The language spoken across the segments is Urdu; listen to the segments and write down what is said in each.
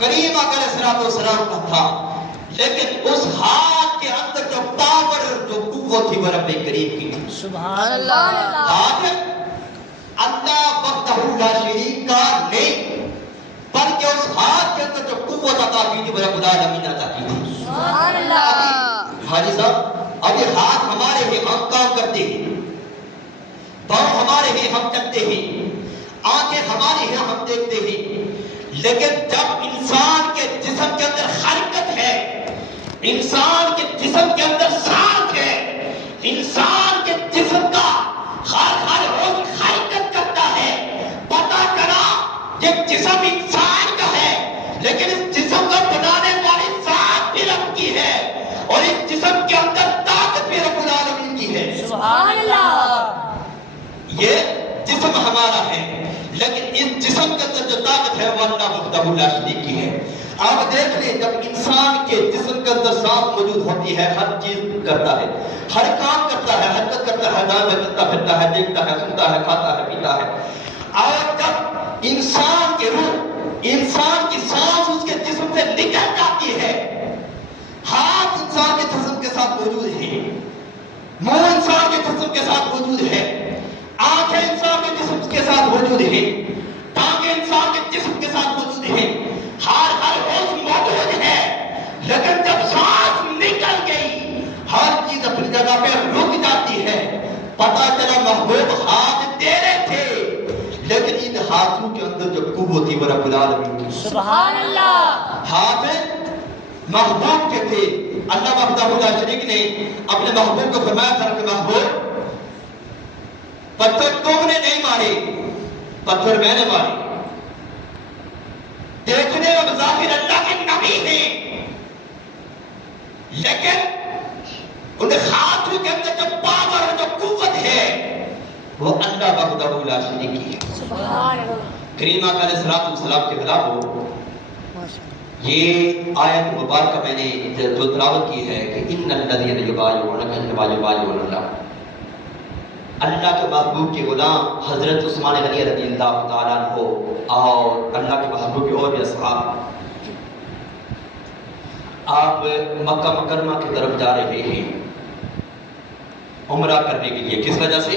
کریم علیہ السلام کا تھا، لیکن اس ہاتھ کے اندر جو پاور، جو قوت تھی وہ رب کریم کی تھی. سبحان اللہ. ہاتھ اللہ وحدہ لا شریک کا نہیں، بلکہ اس ہاتھ کے اندر جو قوت عطا کی تھی وہ رب العالمین عطا کی تھی. سبحان اللہ. حاجی صاحب اب یہ ہاتھ ہمارے ہی ہم کام کرتے ہیں، پاؤں ہمارے ہی ہم چلتے ہیں، آنکھیں ہماری ہی ہم دیکھتے ہیں، لیکن جب انسان کے جسم کے اندر حرکت ہے، انسان کے جسم کے اندر سانس ہے، انسان کے جسم کا ہر روز حرکت کرتا ہے، پتہ کرا یہ جسم انسان کا ہے، لیکن اس جسم کو بنانے والی ذات بھی رب کی ہے، اور اس جسم کے اندر طاقت بھی رب العالمین کی ہے. سبحان اللہ. یہ جسم ہمارا ہے، لیکن اس جسم کے اندر جو طاقت ہے وہ اللہ وحدہ لا شریک کی ہے. آپ دیکھ لیں جب انسان کے جسم کے اندر سانس موجود ہوتی ہے، ہر چیز کرتا ہے، ہر کام کرتا ہے، حرکت کرتا ہے، دائیں بائیں چلتا پھرتا ہے، دیکھتا ہے، سنتا ہے، کھاتا ہے، پیتا ہے. اور جب انسان کے روح، انسان کی سانس اس کے جسم سے نکل جاتی ہے، ہاتھ انسان کے جسم کے ساتھ موجود ہے، منہ انسان کے جسم کے ساتھ موجود ہے، آنکھیں انسان کے جسم کے ساتھ موجود ہے، ٹانگیں انسان کے جسم کے ساتھ موجود ہے، ہر روز موجود ہے، لیکن جب سانس نکل گئی ہر چیز اپنی جگہ پہ رک جاتی ہے. پتہ چلا محبوب ہاتھ تیرے تھے، لیکن ان ہاتھوں کے اندر جو قوت تھی وہ رب العالمین کی. سبحان اللہ. ہاتھ محبوب کے تھے. اللہ وحدہ لا شریک نے اپنے محبوب کو فرمایا تھا کہ محبوب پتھر تم نے نہیں مارے، پتھر میں نے مارے. دیکھنے میں بظاہر اللہ کے نبی ہیں، لیکن ان ہاتھوں کے اندر جو پاور اور جو قوت ہے وہ اللہ وحدہ لا شریک کی ہے. سبحان اللہ. کریم آقا علیہ السلام کے خلاف ہو یہ آیت مبارکہ میں نے جو تلاوت کی ہے کہ ان الذین یبایعونک انما یبایعون اللہ. اللہ کے محبوب کے غلام حضرت عثمان غنی رضی اللہ تعالیٰ عنہ اور اللہ کے محبوب کے اور بھی اصحاب، آپ مکہ مکرمہ کی طرف جا رہے ہیں عمرہ کرنے کے لیے. کس وجہ سے؟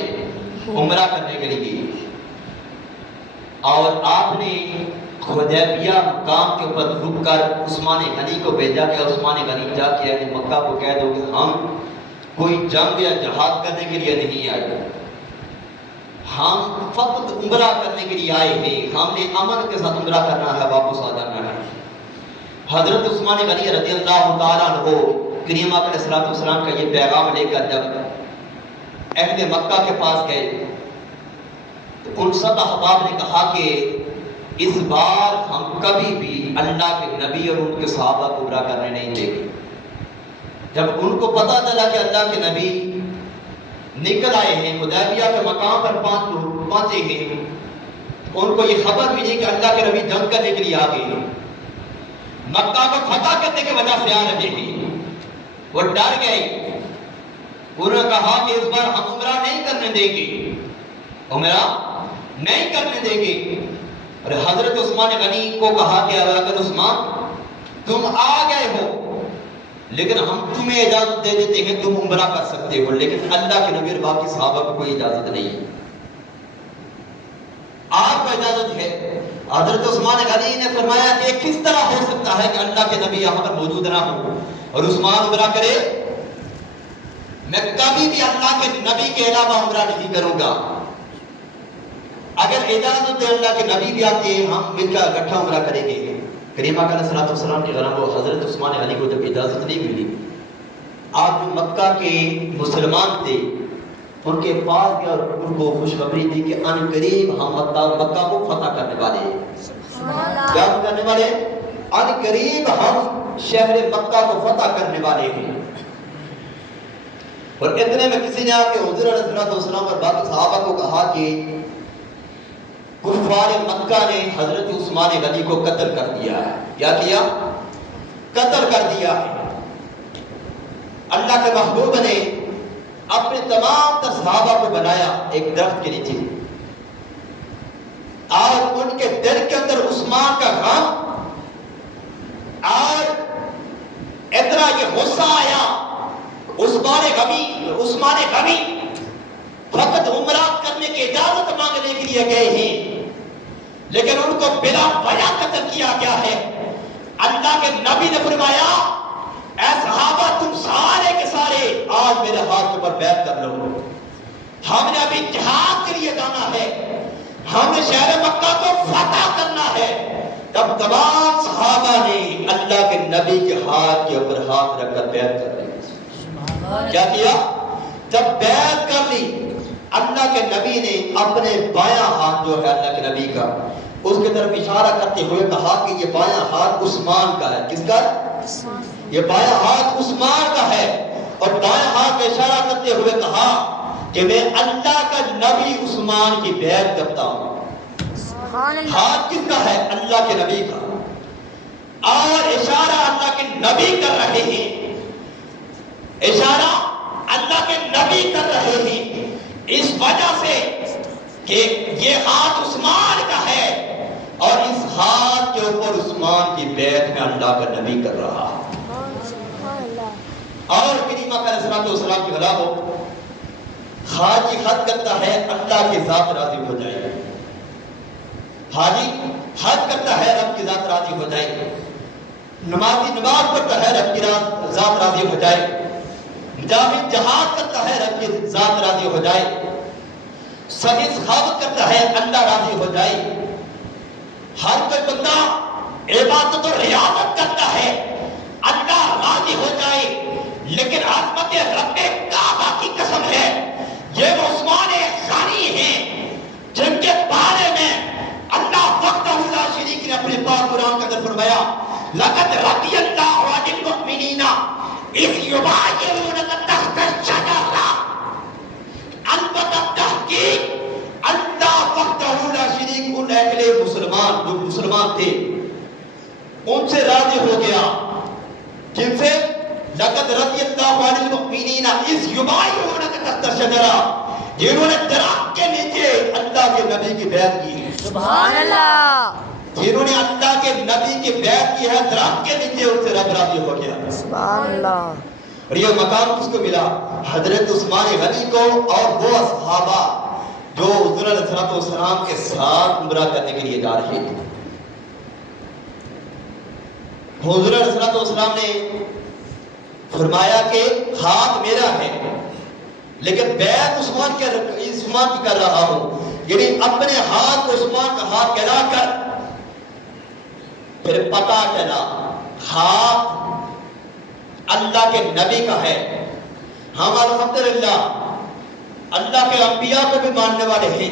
عمرہ کرنے کے لیے. اور آپ نے حدیبیہ مقام کے اوپر رک کر عثمان غنی کو بھیجا کہ عثمان غنی جا کے اہل مکہ کو کہہ دو کہ ہم کوئی جنگ یا جہاد کرنے کے لیے نہیں آئے، ہم فقط عمرہ کرنے کے لیے آئے ہیں، ہم نے امن کے ساتھ عمرہ کرنا ہے، واپس آ جانا ہے. حضرت عثمان غنی رضی اللہ تعالیٰ عنہ کریم آقا علیہ السلام کا یہ پیغام لے کر جب اہل مکہ کے پاس گئے تو ان سب احباب نے کہا کہ اس بار ہم کبھی بھی اللہ کے نبی اور ان کے صحابہ کو عمرہ کرنے نہیں دیں گے. جب ان کو پتا چلا کہ اللہ کے نبی نکل آئے ہیں، حدیبیہ کے مقام پر پہنچے ہیں، ان کو یہ خبر ملی کہ اللہ کے نبی جنگ کرنے کے لیے آ گئے ہیں، مکہ کو فتح کرنے کی وجہ سے آ رہے ہیں. وہ ڈر گئے، انہوں نے کہا کہ اس بار ہم عمرہ نہیں کرنے دیں گے، عمرہ نہیں کرنے دیں گے. اور حضرت عثمان غنی کو کہا کہ اگر عثمان تم آ گئے ہو لیکن ہم تمہیں اجازت دے دیتے ہیں، تم عمرہ کر سکتے ہو، لیکن اللہ کے نبی اور باقی صحابہ کو کوئی اجازت نہیں ہے. آپ کو اجازت ہے. حضرت عثمان غنی نے فرمایا کہ کس طرح ہو سکتا ہے کہ اللہ کے نبی یہاں پر موجود نہ ہو اور عثمان عمرہ کرے؟ میں کبھی بھی اللہ کے نبی کے علاوہ عمرہ نہیں کروں گا. اگر اجازت دے اللہ کے نبی بھی آتے ہیں، ہم مل کر اکٹھا عمرہ کریں گے. کریم آقا علیہ السلام کی غلام کو حضرت عثمان غنی کو جب اجازت نہیں ملی، آپ جو مکہ کے مسلمان تھے ان کے پاس گیا اور ان کو خوشخبری دی کہ ان قریب ہم مکہ کو فتح کرنے والے ہیں. کیا کرنے والے؟ ان قریب ہم شہر مکہ کو فتح کرنے والے ہیں. اور اتنے میں کسی نے آ کے حضور علیہ السلام اور باقی صحابہ کو کہا کہ کفار مکہ نے حضرت عثمان غنی کو قتل کر دیا ہے. کیا کیا؟ قتل کر دیا ہے. اللہ کے محبوب نے اپنے تمام تر صحابہ کو بنایا ایک درخت کے نیچے، اور ان کے دل کے اندر عثمان کا غم عثمان غنی فقط عمرہ کرنے کی اجازت مانگنے کے لیے گئے ہیں، لیکن ان کو بلا وجہ قتل کیا گیا ہے۔ اللہ کے نبی نے فرمایا اے صحابہ تم سارے کے سارے آج میرے ہاتھ کے اوپر بیعت کر لو، ہم نے ابھی جہاد کے لیے جانا ہے، ہم نے شہر مکہ کو فتح کرنا ہے۔ تب تمام صحابہ نے اللہ کے نبی کے ہاتھ کے اوپر ہاتھ رکھ کر بیعت کر لی۔ کیا کیا؟ جب بیعت کر لی، اللہ کے نبی نے اپنے بایاں ہاتھ جو ہے اللہ کے نبی کا اس کی طرف اشارہ کرتے ہوئے کہا کہ یہ بایاں ہاتھ عثمان کا ہے۔ کس کا؟ یہ بایاں ہاتھ عثمان کا ہے۔ اور دایاں ہاتھ میں اشارہ کرتے ہوئے کہا کہ میں اللہ کا نبی عثمان کی بیعت کرتا ہوں۔ ہاتھ کس کا ہے؟ اللہ کے نبی کا، اور اشارہ اللہ کے نبی کر رہے ہیں، اشارہ اللہ کے نبی کر رہے ہیں اس وجہ سے کہ یہ ہاتھ عثمان کا ہے اور اس ہاتھ کے اوپر عثمان کی بیعت میں اللہ کا نبی کر رہا۔ اور کریمہ علیہ الصلوۃ والسلام کے غلام ہو، حاجی حج کرتا ہے اللہ کی ذات راضی ہو جائے، حاجی حج کرتا ہے رب کی ذات راضی ہو جائے، نمازی نماز پڑھتا ہے رب کی ذات راضی ہو جائے، مجاہد جہاد کرتا ہے رب کی ذات راضی ہو جائے، سخی سخاوت کرتا ہے اللہ راضی ہو جائے۔ ہر کوئی بندہ عبادت و ریاضت کرتا ہے اللہ راضی ہو جائے، لیکن عظمت رب کعبہ کی قسم ہے یہ وہ عثمان غنی ہیں جن کے بارے میں اللہ وحدہ لا شریک نے اپنے پاک قرآن کے اندر فرمایا لقد رضی اللہ عن المؤمنین اذ یبایعونک تحت الشجرہ۔ البتہ تحقیق اللہ وحدہ لا شریک ان اہل مسلمان جو مسلمان تھے ان سے راضی ہو گیا۔ کن سے؟ لقد رضی اللہ عن المؤمنین اذ یبایعونک تحت الشجرہ، جنہوں نے درخت کے نیچے اللہ کے نبی کی بیعت کی ہے۔ سبحان اللہ۔ جنہوں نے اللہ کے نبی کی بیعت کی ہے درخت کے نیچے ان سے رب راضی ہو گیا۔ سبحان اللہ۔ اور یہ مقام کس کو ملا؟ حضرت عثمان غنی کو اور وہ صحابہ جو حضور علیہ الصلوۃ والسلام کے ساتھ عمرہ کرنے کے لیے جا رہے تھے۔ حضور علیہ الصلوۃ والسلام نے فرمایا کہ ہاتھ میرا ہے لیکن بیعت عثمان کی کر رہا ہوں، یعنی اپنے ہاتھ کو عثمان کا ہاتھ کہلا کر پھر پتہ چلا ہاتھ اللہ کے نبی کا ہے۔ ہم الحمدللہ اللہ کے انبیاء کو بھی ماننے والے ہیں،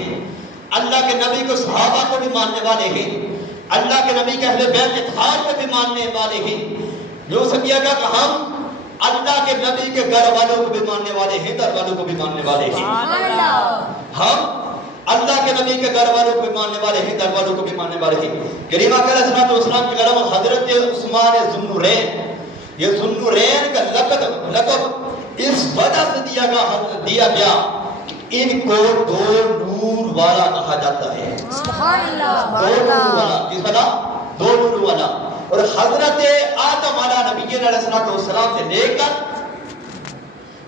اللہ کے نبی کو صحابہ کو بھی ماننے والے ہیں، اللہ کے نبی کے اہل بیت اطہار کو بھی ماننے والے ہیں۔ جو سمجھا گا کہ ہم اللہ کے نبی کے گھر والوں کو بھی ماننے والے ہیں، گھر والوں کو بھی ماننے والے ہیں۔ ہم اللہ کے نبی کے گھر والوں کو بھی ماننے والے ہیں، گھر والوں کو بھی ماننے والے ہیں۔ کریمہ علیہ الصلوۃ والسلام کے گھر میں حضرت عثمان ذوالنورین، یہ ذوالنورین کا لقب اس وجہ سے دیا گیا کہ ان کو دو نور والا کہا جاتا ہے۔ سبحان اللہ۔ دو نور والا، کس والا؟ دو نور والا۔ اور حضرت آدم علیہ نبی علیہ الصلوۃ والسلام سے لے کر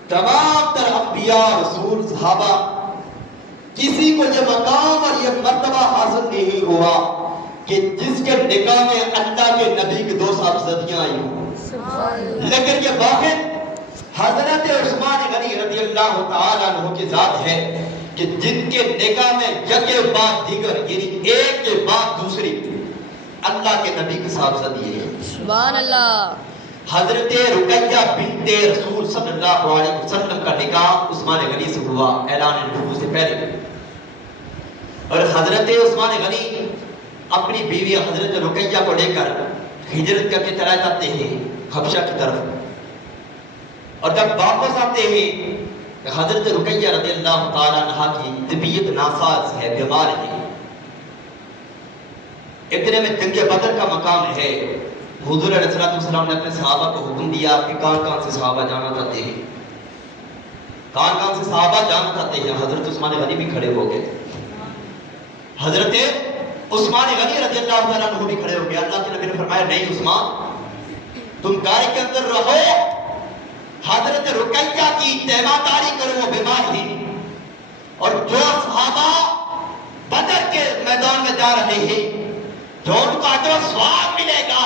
تمام تر انبیاء رسول صحابہ کسی کو یہ مقام اور یہ مرتبہ حاصل نہیں ہوا کہ جس کے نکاح میں اللہ کے نبی کی دو صاحبزادیاں آئی ہوں، لیکن یہ واحد حضرت عثمان غنی رضی اللہ تعالیٰ عنہ کی ذات ہے کہ جن کے نکاح میں یک کے بعد دیگر یعنی ایک کے بعد دوسری اللہ کے نبی کی صاحبزادی ہے۔ سبحان اللہ۔ حضرت رقیہ بنت رسول صلی اللہ علیہ وسلم کا نکاح عثمان غنی سے ہوا اعلان نبوت سے پہلے، اور حضرت عثمان غنی اپنی بیوی حضرت رقیہ کو لے کر ہجرت کر کے چلے جاتے ہیں حبشہ کی طرف، اور جب واپس آتے ہیں حضرت رقیہ رضی اللہ تعالیٰ عنہ کی طبیعت ناساز ہے، بیمار ہے۔ ابتدے میں جنگ بدر کا مقام ہے، حضور علیہ الصلوۃ والسلام نے اپنے صحابہ کو حکم دیا کہ کون کون سے صحابہ جانا چاہتے ہیں، کون کون سے صحابہ جانا چاہتے ہیں۔ حضرت عثمان غنی بھی کھڑے ہو گئے، حضرت عثمان غنی رضی اللہ تعالیٰ عنہ بھی کھڑے ہو گئے۔ اللہ کے نبی نے فرمایا نہیں عثمان تم گائے کے اندر رہو، حضرت رقیہ کی تیمارداری کرو وہ بیمار تھی، اور جو صحابہ بدر کے میدان میں جا رہے ہیں، جو ان کو اجر و ثواب ملے گا،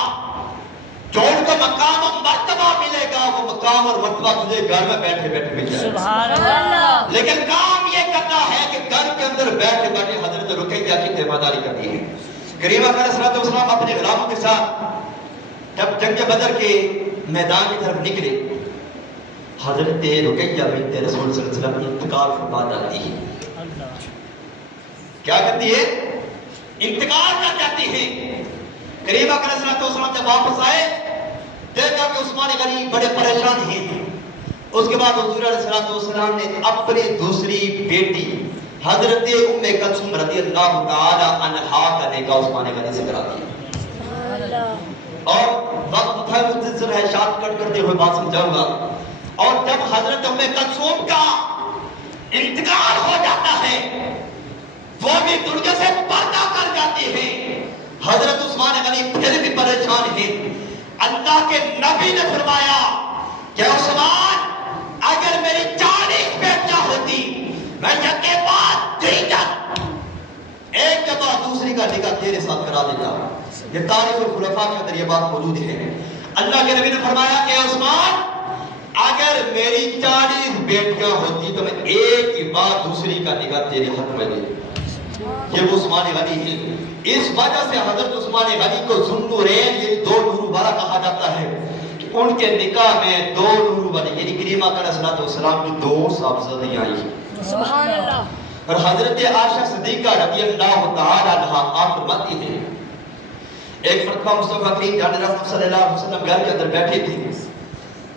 جو ان کو مقام و مرتبہ ملے گا، وہ مقام اور مرتبہ تجھے گھر میں بیٹھے بیٹھے مل جائے گا۔ سبحان اللہ۔ لیکن کام یہ کرنا ہے کہ گھر کے اندر بیٹھے بیٹھے حضرت رقیہ کی تیمارداری کرنی ہے۔ کریم اکرم صلی اللہ علیہ وسلم اپنے غلاموں کے ساتھ جب جنگ بدر کے میدان کی طرف نکلے، حضرت رقیہ بنت رسول صلی اللہ علیہ وسلم انتقال فرما جاتی ہے۔ کیا کرتی ہے؟ انتقال کر جاتی ہے۔ کریم اکرم صلی اللہ علیہ وسلم جب واپس آئے، دیکھا کہ عثمان غنی بڑے پریشان ہیں۔ اس کے بعد حضور علیہ السلام نے اپنی دوسری بیٹی حضرت ام کلثوم رضی اللہ تعالی عنہا کا نکاح عثمان غنی سے کرا دیا۔ اور وقت ہے مختصر ہے، شارٹ کٹ کرتے ہوئے بات سمجھاؤں گا۔ اور جب حضرت ام کلثوم کا انتقال ہو جاتا ہے، وہ بھی دنیا سے پردہ کر جاتی ہے، حضرت عثمان غنی پھر بھی پریشان ہیں۔ اللہ کے نبی نے فرمایا کہ عثمان، اگر میری 40 بیٹیاں ہوتی، میں یک کے بعد ایک کے بعد دوسری کا نکاح تیرے ساتھ کرا دیتا۔ یہ تاریخ الخلفاء کے اندر یہ بات موجود ہے۔ اللہ کے نبی نے فرمایا کہ عثمان، اگر میری 40 بیٹیاں ہوتی تو میں ایک کے بعد دوسری کا نکاح تیرے حق میں دے۔ یہ وہ عثمان غنی ہے۔ اس وجہ سے حضرت عثمان غنی کو ذوالنورین، یہ دو نور والا کہا جاتا ہے، کہ ان کے نکاح میں دو نور والے یعنی کریم اکرم صلی اللہ علیہ وسلم کی دو صاحبزادیاں آئی۔ سبحان اللہ۔ اور حضرت عائشہ صدیقہ رضی اللہ تعالی عنہا آپ فرماتی ہیں، ایک مرتبہ مصطفیٰ کریم جان رحمت صلی اللہ علیہ وسلم گھر کے اندر بیٹھے تھے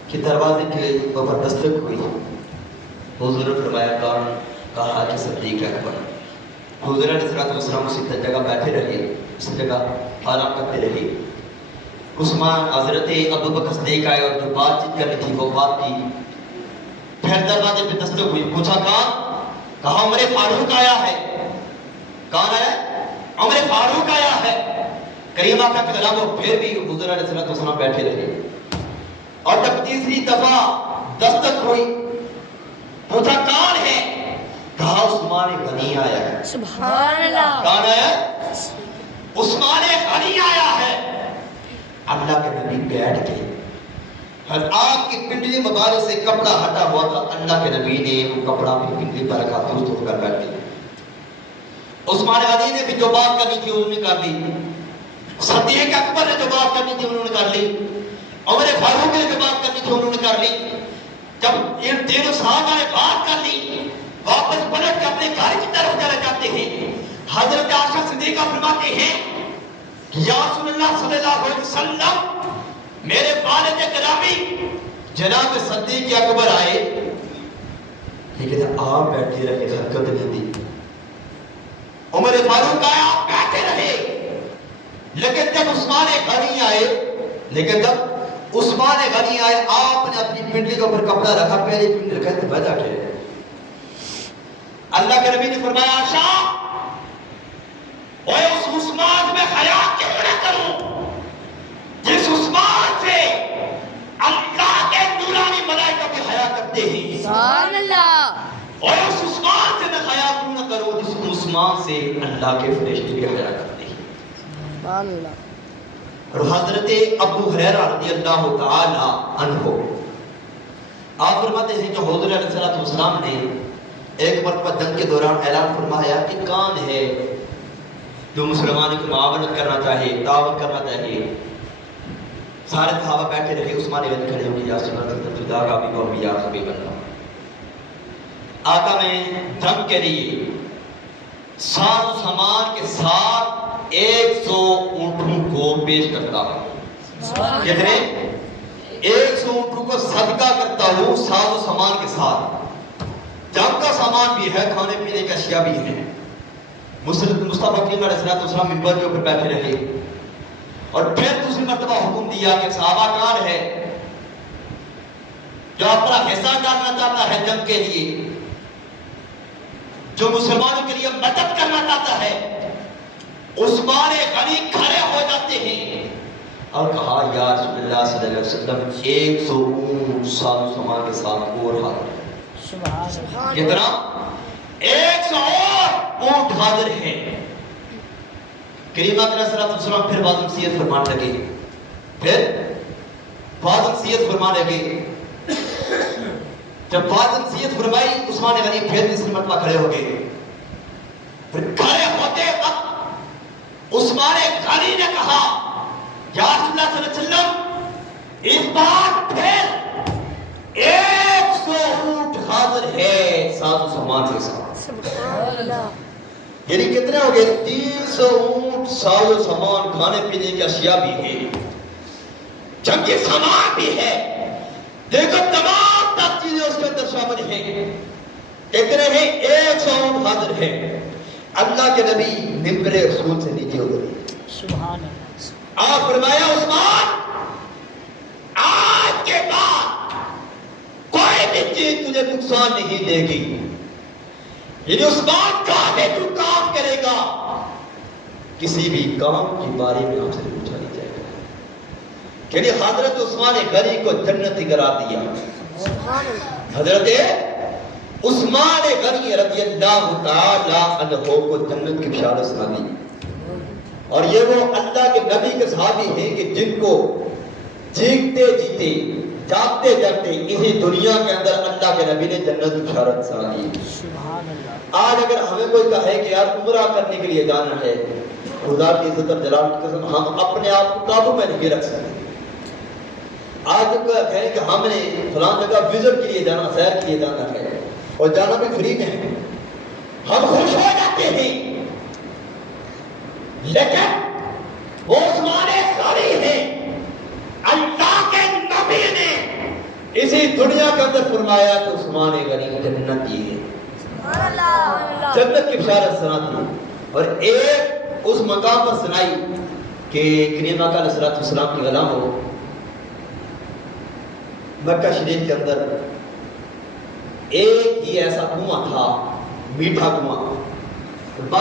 کہ دروازے کے اوپر دستک ہوئی۔ حضور نے فرمایا کون؟ کہا کہ صدیق اکبر۔ حضور علیہ السلام اسی جگہ بیٹھے رہے، اسی جگہ آرام کرتے رہے۔ عثمان حضرت ابوبکر صدیق آئے اور جو بات چیت کرنی تھی وہ بات کی۔ پھر دروازے پہ دستک ہوئی، پوچھا کون؟ کہا عمر فاروق آیا ہے۔ کون آیا؟ عمر فاروق آیا ہے۔ کریم آقا کے غلاموں پھر بھی حضور علیہ السلام بیٹھے رہے، اور جب تیسری دفعہ دستک ہوئی، پوچھا کون ہے؟ کہا عثمان غنی آیا ہے۔ سبحان اللہ۔ کون آیا؟ عثمان غنی آیا ہے۔ اللہ کے نبی بیٹھ گئے، اور آپ کی پنڈلی مبارک سے کپڑا ہٹا ہوا تھا، اللہ کے نبی نے وہ کپڑا بھی پنڈلی پر رکھا، درست ہو کر بیٹھ گئے۔ عثمان غنی نے بھی جو بات کرنی تھی انہوں نے کر لی، صدیق اکبر نے جو بات کرنی تھی انہوں نے کر لی، عمر فاروق نے جو بات کرنی تھی انہوں نے کر لی۔ جب ان تینوں صحابہ نے بات کر لی، واپس پلٹ کے اپنے گھر کی طرف چلے جاتے ہیں۔ حضرت عائشہ صدیقہ فرماتے ہیں کہ یا رسول اللہ صلی اللہ علیہ وسلم، میرے والد گرامی جناب صدیق اکبر آئے، لیکن آپ بیٹھے رہے، حرکت نہیں دی۔ عمر فاروق آیا، آپ بیٹھے رہے، لیکن جب عثمان غنی آئے، آپ نے اپنی پنڈلی کے اوپر کپڑا رکھا، پہلے پنڈلی رکھا تو بیٹھ گئے۔ اللہ کے نبی نے فرمایا عائشہ، اوے اس عثمان میں حیا کیوں نہ کروں جس عثمان سے اللہ کے نورانی ملائکہ بھی حیا کرتے ہیں؟ سبحان اللہ۔ اور اس عثمان سے میں حیا کیوں نہ کروں جس عثمان سے اللہ کے فرشتے بھی حیا کرتے ہیں؟ سبحان اللہ۔ اور حضرت ابو ہریرہ رضی اللہ تعالی عنہ آپ فرماتے ہیں کہ حضور علیہ السلام نے ایک مرتبہ جنگ کے دوران اعلان فرمایا کہ کون ہے جو مسلمانوں کی معاونت کرنا چاہے، دعوت کرنا چاہے۔ سارے صحابہ بیٹھے رہے، عثمان غنی کھڑے ہو گئے، یا رسول اللہ فدا کا بھی اور یا حبیب اللہ، آقا میں جنگ کے لیے ساز و سامان کے ساتھ 100 اونٹوں کو پیش کرتا ہوں۔ کتنے؟ 100 اونٹوں کو صدقہ کرتا ہوں ساز و سامان کے ساتھ۔ جنگ کا سامان بھی ہے، کھانے پینے کا اشیاء بھی ہے۔ مصطفیٰ کریم علیہ السلام منبر کے اوپر بیٹھے رہے، اور پھر دوسری مرتبہ حکم دیا کہ صحابہ کون ہے جو اپنا حصہ ڈالنا چاہتا ہے جنگ کے لیے، جو مسلمانوں کے لیے مدد کرنا چاہتا ہے؟ عثمان غنی کھڑے ہو جاتے ہیں، اور کہا یا رسول اللہ صلی اللہ علیہ وسلم 100 اونٹ ساز و سامان کے ساتھ اور حاضر ہے. کتنا؟ 100 اونٹ حاضر ہے. کریم اکرم صلی اللہ علیہ وسلم پھر بعض نصیحت فرمانے لگے. جب بعض نصیحت فرمائی عثمان غنی پھر تیسری مرتبہ کھڑے ہو گئے. پھر کھڑے ہوتے وقت عثمان غنی نے کہا یا رسول اللہ صلی اللہ علیہ وسلم اس بار پھر 100 اونٹ حاضر ہے ساز و سامان کے ساتھ. سبحان اللہ. یعنی کتنے ہو گئے؟ 300 اونٹ ساز و سامان کھانے پینے کی اشیاء بھی ہے, جنگی سامان بھی ہے, دیکھو تمام تک چیزیں اس کے اندر شامل ہیں. کتنے ہیں؟ 100 اونٹ حاضر ہے. اللہ کے نبی ممبر رسول سے نیچے اترے. سبحان اللہ. آپ فرمایا عثمان آج کے بعد کوئی بھی چیز تجھے نقصان نہیں دے گی. یعنی عثمان کہاں میں تو کام کرے گا, کسی بھی کام کے بارے میں آپ سے پوچھا نہیں جائے گا. یعنی حضرت عثمان غنی کو جنتی قرار دیا. حضرت عثمان غنی رضی اللہ تعالی عنہ کو جنت کی بشارت سنا دی. اور یہ وہ اللہ کے نبی کے صحابی ہیں کہ جن کو جیتے جیتے جاگتے جاگتے اسی دنیا کے اندر اللہ کے نبی نے جنت کی بشارت سنا دی. آج اگر ہمیں کوئی کہے کہ یار عمرہ کرنے کے لیے جانا ہے, خدا کی عزت اور جلال کی قسم ہم اپنے آپ کو قابو میں نہیں رکھ سکتے. آج کہیں کہ ہم نے فلاں جگہ وزٹ کے لیے جانا, سیر کے لیے جانا ہے, اور جانا بھی فری میں ہے, ہم خوش ہو جاتے ہیں. لیکن وہ عثمان غنی ہیں, اللہ کے نبی نے اسی دنیا کے اندر فرمایا کہ عثمان غنی جنتی ہے, جنت کی بشارت سنا دی. اور ایک اس مقام پر سنائی کہ کریم آقا علیہ السلام کی غلام ہو مکہ شریف کے اندر ایک ہی ایسا کنواں تھا, میٹھا کنواں,